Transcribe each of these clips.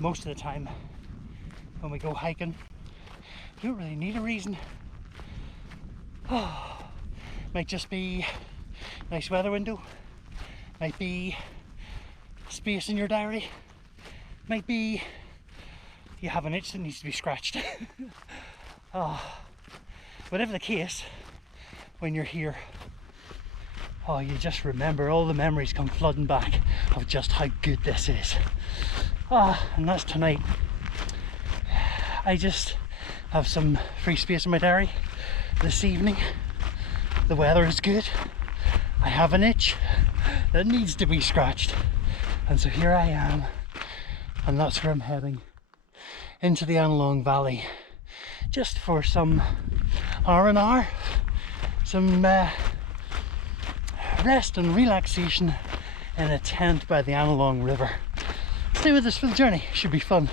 most of the time when we go hiking, you don't really need a reason. Might just be nice weather window, might be space in your diary, might be you have an itch that needs to be scratched. Whatever the case, when you're here, you just remember, all the memories come flooding back of just how good this is. And that's tonight. I just have some free space in my diary this evening. The weather is good. I have an itch that needs to be scratched. And so here I am, and that's where I'm heading, into the Annalong Valley, just for some R&R, some rest and relaxation in a tent by the Analong River. Stay with us for the journey, should be fun.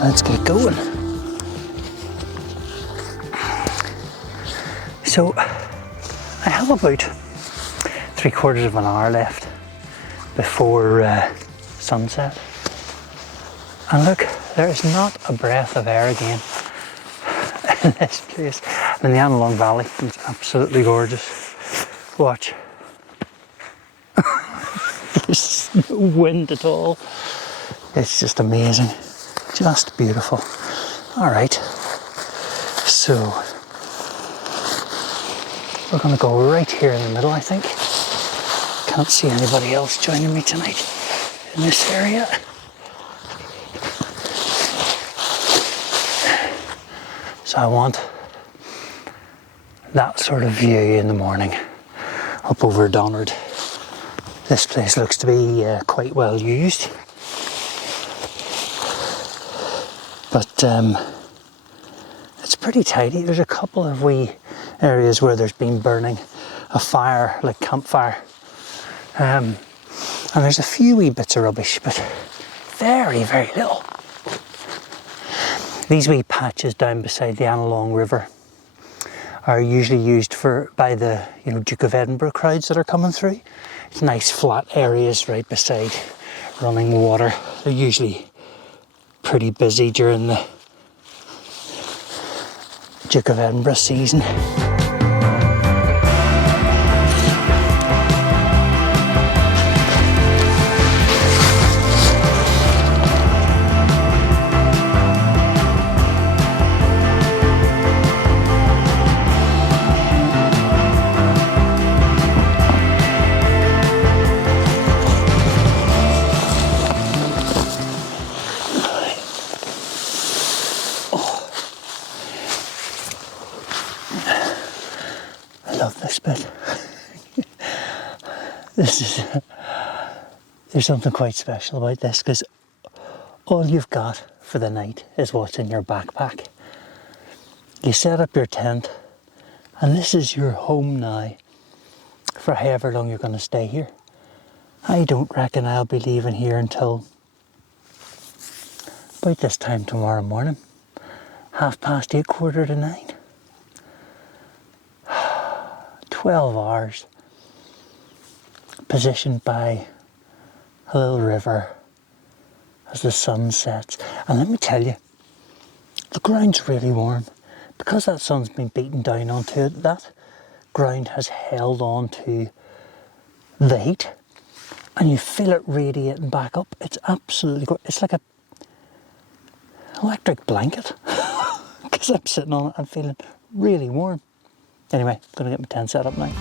Let's get going. So I have about 3/4 of an hour left before sunset, and look, there is not a breath of air again in this place. In the Annalong Valley, it's absolutely gorgeous. Watch. There's no wind at all. It's just amazing. Just beautiful. All right, so we're going to go right here in the middle, I think. Can't see anybody else joining me tonight in this area. So I want that sort of view in the morning up over Donard. This place looks to be quite well used. But it's pretty tidy. There's a couple of wee areas where there's been burning a fire, like campfire. And there's a few wee bits of rubbish, but very, very little. These wee patches down beside the Analong River are usually used by the Duke of Edinburgh crowds that are coming through. It's nice flat areas right beside running water. They're usually pretty busy during the Duke of Edinburgh season. There's something quite special about this, because all you've got for the night is what's in your backpack. You set up your tent, and this is your home now for however long you're going to stay here. I don't reckon I'll be leaving here until about this time tomorrow morning. 8:30, 8:45. 12 hours positioned by a little river as the sun sets. And let me tell you, the ground's really warm. Because that sun's been beaten down onto it, that ground has held on to the heat, and you feel it radiating back up. It's absolutely great. It's like a electric blanket because I'm sitting on it and feeling really warm. Anyway, I'm gonna get my tent set up now.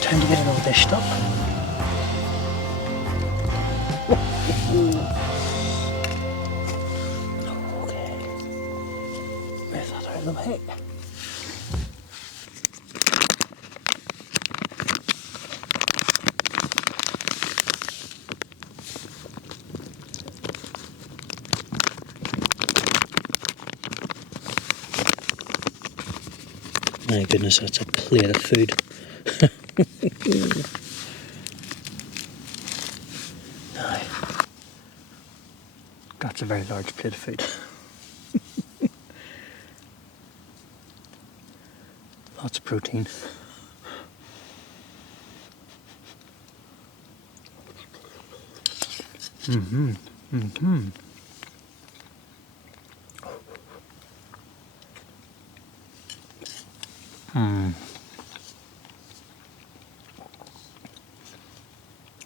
Time to get it all dished up. Okay, move that out of the way. My goodness, that's a plate of food. Aye. That's a very large plate of food. Lots of protein.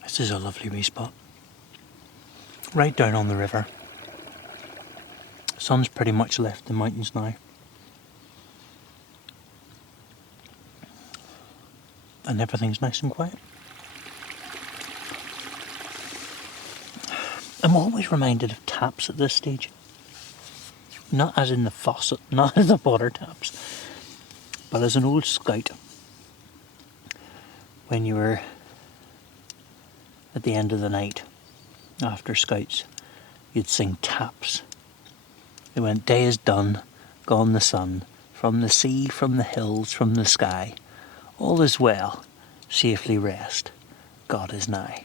This is a lovely wee spot. Right down on the river. Sun's pretty much left the mountains now. And everything's nice and quiet. I'm always reminded of taps at this stage. Not as in the faucet, not as the water taps, but as an old scout. When you were at the end of the night, after scouts, you'd sing taps. They went, day is done, gone the sun, from the sea, from the hills, from the sky. All is well, safely rest, God is nigh.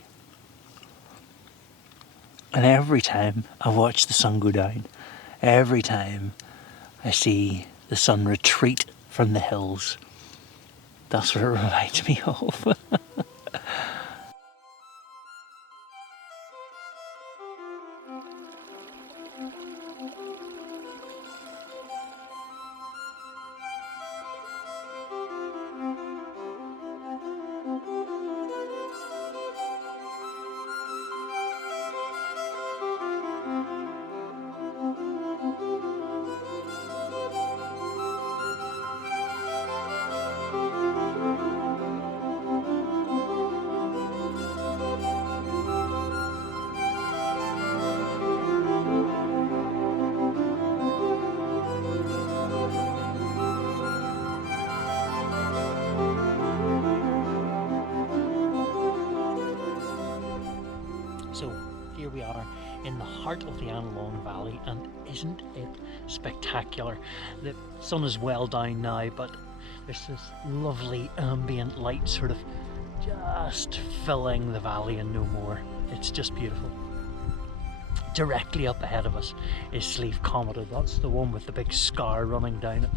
And every time I watch the sun go down, every time I see the sun retreat from the hills, that's what it reminds me of. So here we are in the heart of the Annalong Valley, and isn't it spectacular? The sun is well down now, but there's this lovely ambient light sort of just filling the valley and no more. It's just beautiful. Directly up ahead of us is Slieve Commodore. That's the one with the big scar running down it.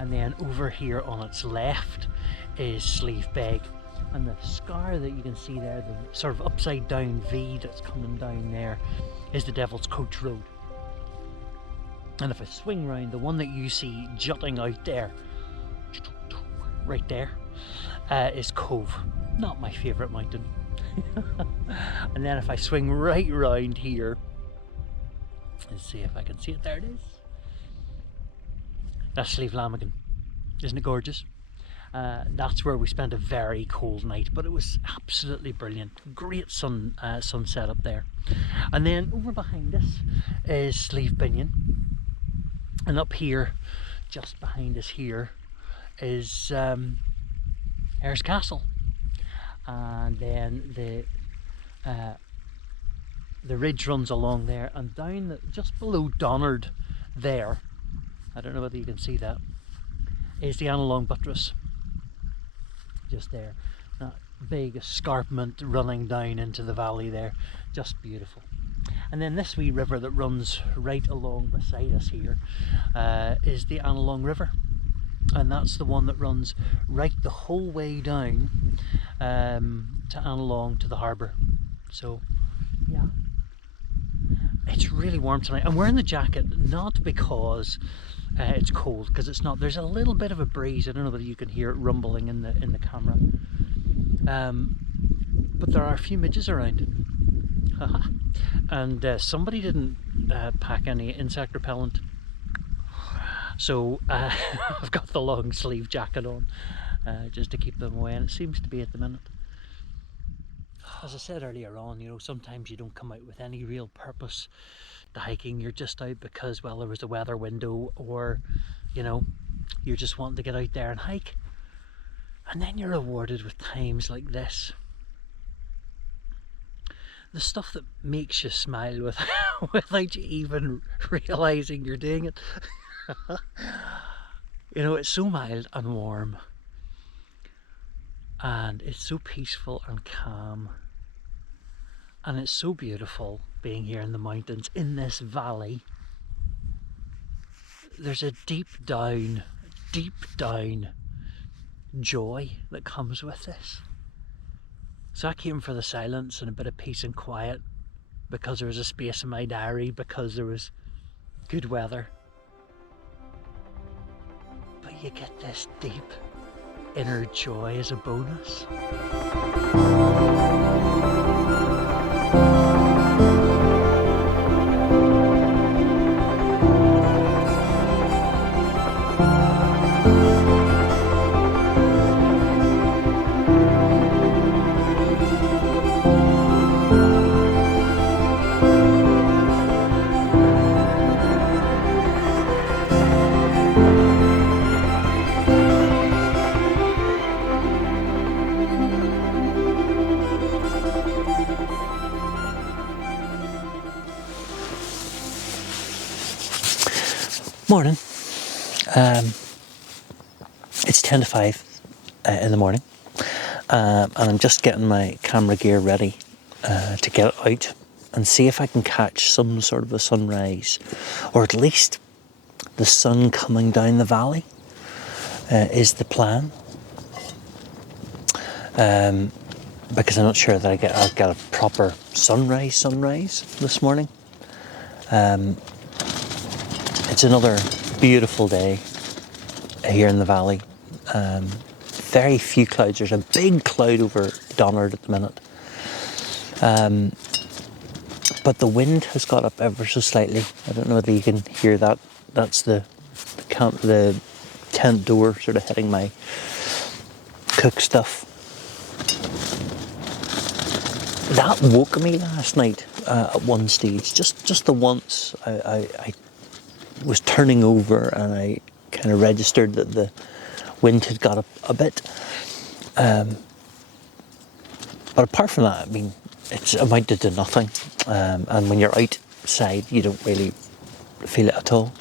And then over here on its left is Slieve Beg. And the scar that you can see there, the sort of upside down V that's coming down there, is the Devil's Coach Road. And if I swing round, the one that you see jutting out there, right there, is Cove. Not my favourite mountain. And then if I swing right round here, let's see if I can see it, there it is. That's Slieve Lamagan. Isn't it gorgeous? That's where we spent a very cold night, but it was absolutely brilliant. Great sunset up there. And then over behind us is Slieve Binion. And up here, just behind us here, is Ayers Castle. And then the ridge runs along there, and down just below Donard there, I don't know whether you can see that, is the Analong buttress. Just there, that big escarpment running down into the valley there, just beautiful. And then this wee river that runs right along beside us here is the Annalong River, and that's the one that runs right the whole way down to Analong, to the harbour. So yeah, it's really warm tonight. I'm wearing the jacket not because it's cold, because it's not. There's a little bit of a breeze. I don't know whether you can hear it rumbling in the camera, but there are a few midges around. And somebody didn't pack any insect repellent, so I've got the long sleeve jacket on just to keep them away, and it seems to be at the minute. As I said earlier on, you know, sometimes you don't come out with any real purpose to hiking. You're just out because, well, there was a weather window, or, you know, you're just wanting to get out there and hike. And then you're rewarded with times like this. The stuff that makes you smile without you even realising you're doing it. You know, it's so mild and warm, and it's so peaceful and calm, and it's so beautiful being here in the mountains, in this valley. There's a deep down joy that comes with this. So I came for the silence and a bit of peace and quiet, because there was a space in my diary, because there was good weather. But you get this deep inner joy as a bonus. Morning. It's 10 to 5 in the morning, and I'm just getting my camera gear ready to get out and see if I can catch some sort of a sunrise, or at least the sun coming down the valley is the plan, because I'm not sure that I'll get a proper sunrise this morning. It's another beautiful day here in the valley. Very few clouds. There's a big cloud over Donard at the minute. But the wind has got up ever so slightly. I don't know whether you can hear that. That's the tent door sort of hitting my cook stuff. That woke me last night at one stage. Just the once I was turning over and I kind of registered that the wind had got up a bit. But apart from that, I mean, it's amounted to nothing. And when you're outside, you don't really feel it at all.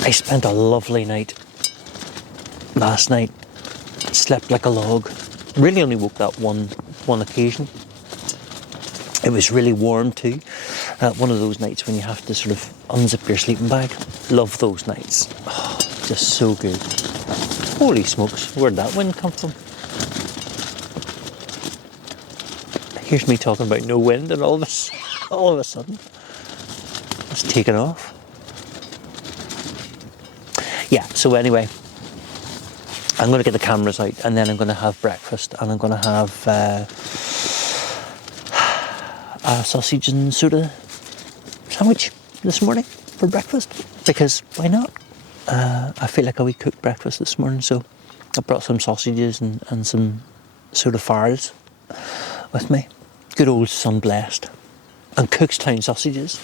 I spent a lovely night last night. Slept like a log. Really only woke up one occasion. It was really warm too. One of those nights when you have to sort of unzip your sleeping bag. Love those nights. Oh, just so good. Holy smokes, where'd that wind come from? Here's me talking about no wind, and all of a sudden, it's taken off. Yeah, so anyway, I'm going to get the cameras out, and then I'm going to have breakfast, and I'm going to have a sausage and soda sandwich this morning for breakfast, because why not? I feel like a wee cooked breakfast this morning, so I brought some sausages and some soda farls with me. Good old sun-blessed. And Cookstown sausages.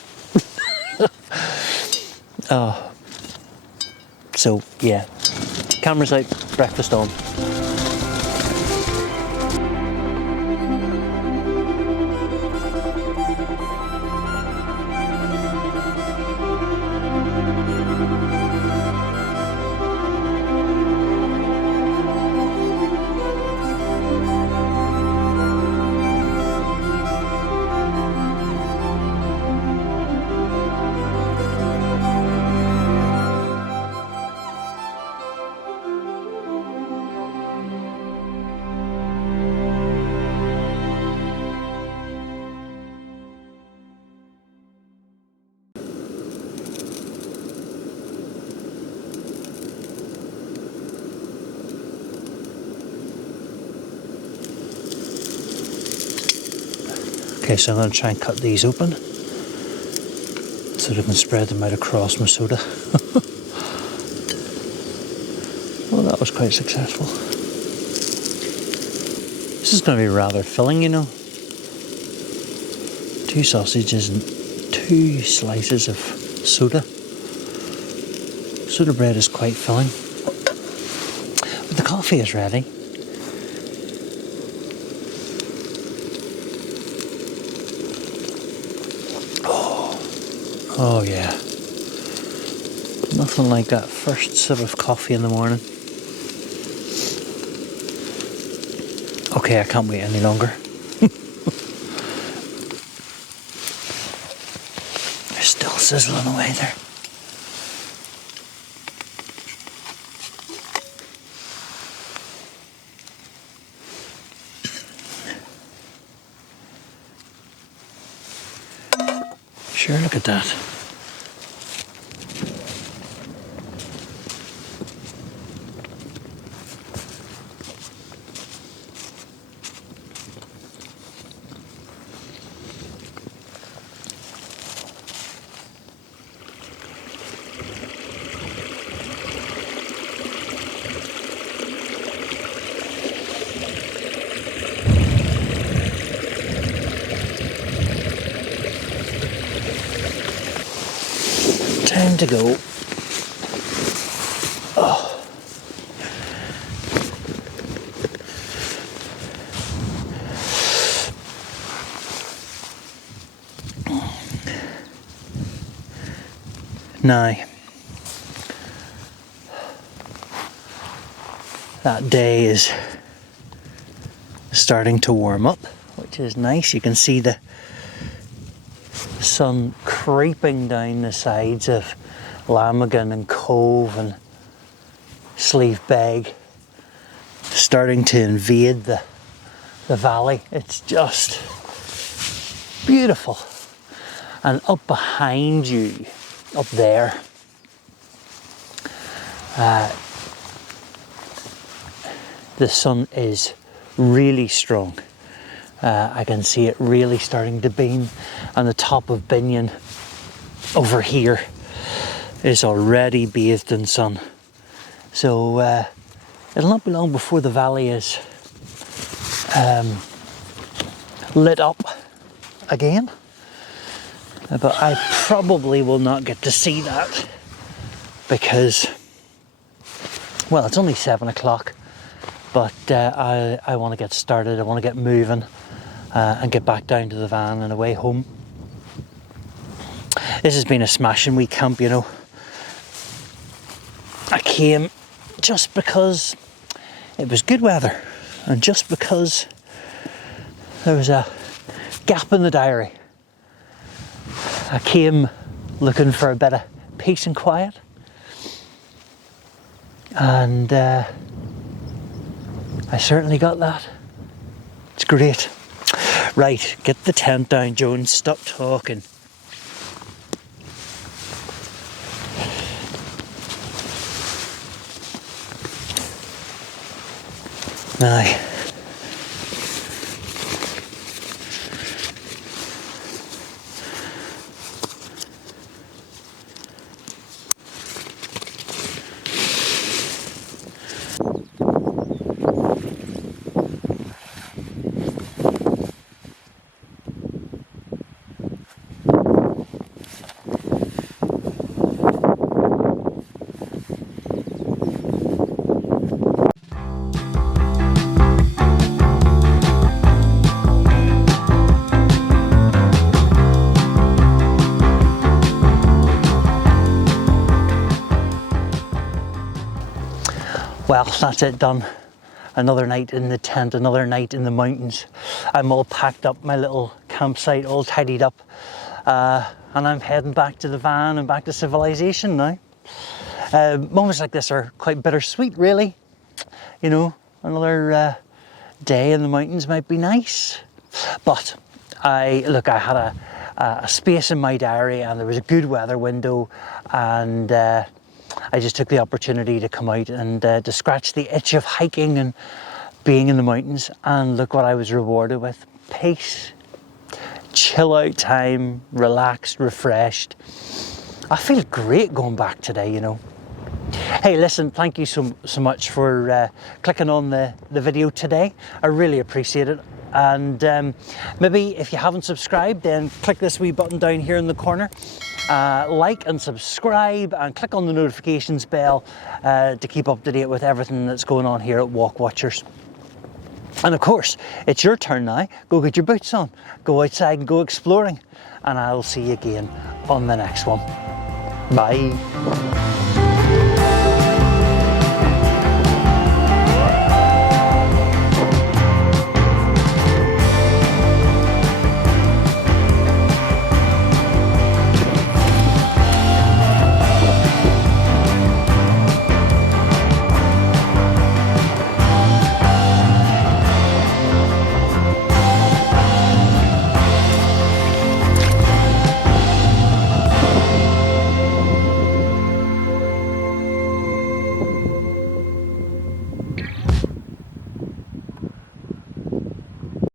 Oh. So, yeah. Cameras out, breakfast on. Okay, so I'm going to try and cut these open so that I can spread them out across my soda. Well, that was quite successful. This is going to be rather filling, you know. 2 sausages and 2 slices of soda. Soda bread is quite filling. But the coffee is ready. Oh yeah, nothing like that first sip of coffee in the morning. Okay, I can't wait any longer. They're still sizzling away there. Sure, look at that. Time to go. Oh. Now, that day is starting to warm up, which is nice. You can see the sun creeping down the sides of Lamagan and Cove and Sleeve Beg, starting to invade the valley. It's just beautiful. And up behind you, up there, the sun is really strong. I can see it really starting to beam, and the top of Binion over here is already bathed in sun. So it'll not be long before the valley is lit up again, but I probably will not get to see that because, well, it's only 7 o'clock, but I want to get started. I want to get moving and get back down to the van and away home. This has been a smashing wee camp, you know. I came just because it was good weather and just because there was a gap in the diary. I came looking for a bit of peace and quiet, and I certainly got that. It's great. Right, get the tent down, Jones. Stop talking. Now, well, that's it, done. Another night in the tent, another night in the mountains. I'm all packed up, my little campsite all tidied up, and I'm heading back to the van and back to civilization now. Moments like this are quite bittersweet, really. You know, another day in the mountains might be nice, but I had a space in my diary, and there was a good weather window, and I just took the opportunity to come out and to scratch the itch of hiking and being in the mountains, and look what I was rewarded with. Peace, chill out time, relaxed, refreshed. I feel great going back today, you know. Hey, listen, thank you so much for clicking on the video today. I really appreciate it. And maybe if you haven't subscribed, then click this wee button down here in the corner. Like and subscribe, and click on the notifications bell to keep up to date with everything that's going on here at Walk Watchers. And of course, it's your turn now. Go get your boots on, go outside and go exploring. And I'll see you again on the next one. Bye.